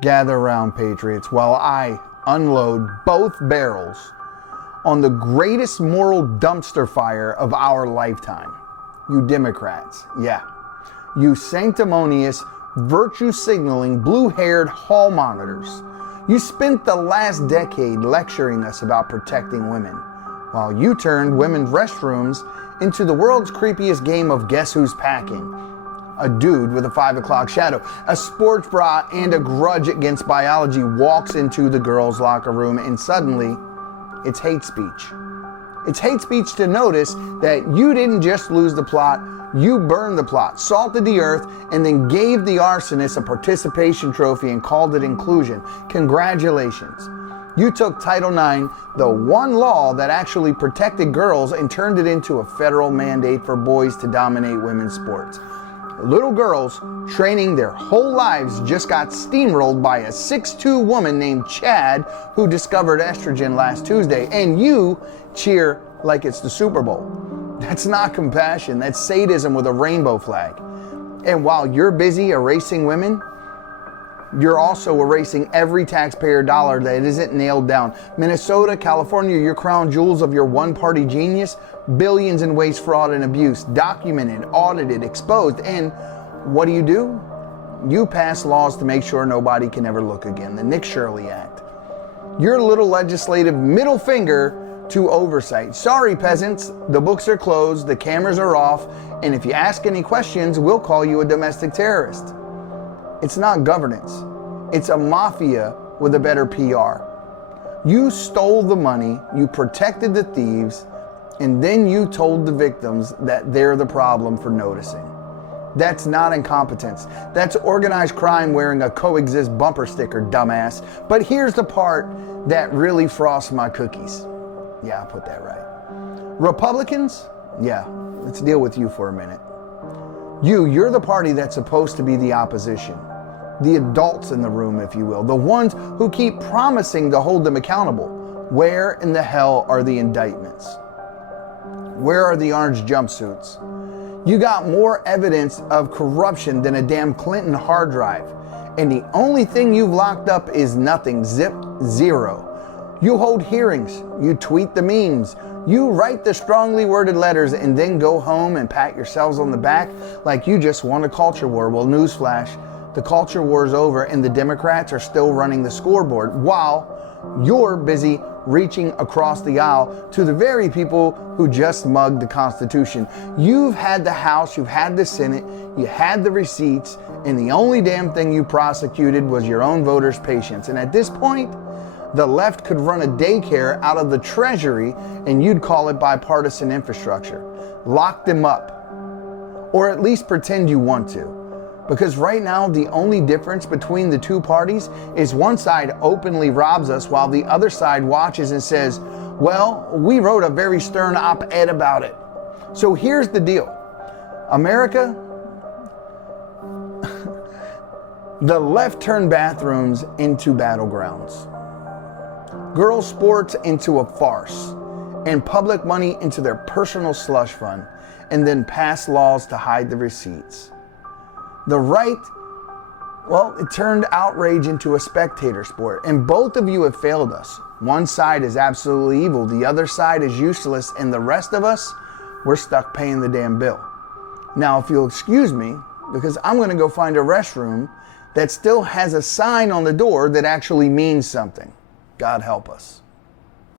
Gather around, patriots, while I unload both barrels on the greatest moral dumpster fire of our lifetime. You Democrats, yeah. You sanctimonious, virtue-signaling, blue-haired hall monitors. You spent the last decade lecturing us about protecting women, while you turned women's restrooms into the world's creepiest game of Guess Who's Packing. A dude with a 5 o'clock shadow, a sports bra, and a grudge against biology walks into the girls' locker room, and suddenly, it's hate speech. It's hate speech to notice that you didn't just lose the plot, you burned the plot, salted the earth, and then gave the arsonist a participation trophy and called it inclusion. Congratulations. You took Title IX, the one law that actually protected girls, and turned it into a federal mandate for boys to dominate women's sports. Little girls training their whole lives just got steamrolled by a 6'2" woman named Chad who discovered estrogen last Tuesday, and you cheer like it's the Super Bowl. That's not compassion, that's sadism with a rainbow flag. And while you're busy erasing women, you're also erasing every taxpayer dollar that isn't nailed down. Minnesota, California, your crown jewels of your one-party genius, billions in waste, fraud, and abuse, documented, audited, exposed, and what do? You pass laws to make sure nobody can ever look again, the Nick Shirley Act. Your little legislative middle finger to oversight. Sorry, peasants, the books are closed, the cameras are off, and if you ask any questions, we'll call you a domestic terrorist. It's not governance. It's a mafia with a better PR. You stole the money, you protected the thieves, and then you told the victims that they're the problem for noticing. That's not incompetence. That's organized crime wearing a coexist bumper sticker, dumbass. But here's the part that really frosts my cookies. Yeah, I put that right. Republicans? Yeah, let's deal with you for a minute. You're the party that's supposed to be the opposition. The adults in the room, if you will. The ones who keep promising to hold them accountable. Where in the hell are the indictments? Where are the orange jumpsuits? You got more evidence of corruption than a damn Clinton hard drive. And the only thing you've locked up is nothing. Zip, zero. You hold hearings. You tweet the memes. You write the strongly worded letters and then go home and pat yourselves on the back like you just won a culture war. Well, newsflash, the culture war's over and the Democrats are still running the scoreboard while you're busy reaching across the aisle to the very people who just mugged the Constitution. You've had the House, you've had the Senate, you had the receipts, and the only damn thing you prosecuted was your own voters' patience. And at this point, the left could run a daycare out of the Treasury and you'd call it bipartisan infrastructure. Lock them up. Or at least pretend you want to. Because right now, the only difference between the two parties is one side openly robs us while the other side watches and says, well, we wrote a very stern op-ed about it. So here's the deal. America, the left turned bathrooms into battlegrounds. Girls' sports into a farce, and public money into their personal slush fund, and then pass laws to hide the receipts. The right, well, it turned outrage into a spectator sport, and both of you have failed us. One side is absolutely evil, the other side is useless, and the rest of us, we're stuck paying the damn bill. Now, if you'll excuse me, because I'm going to go find a restroom that still has a sign on the door that actually means something. God help us.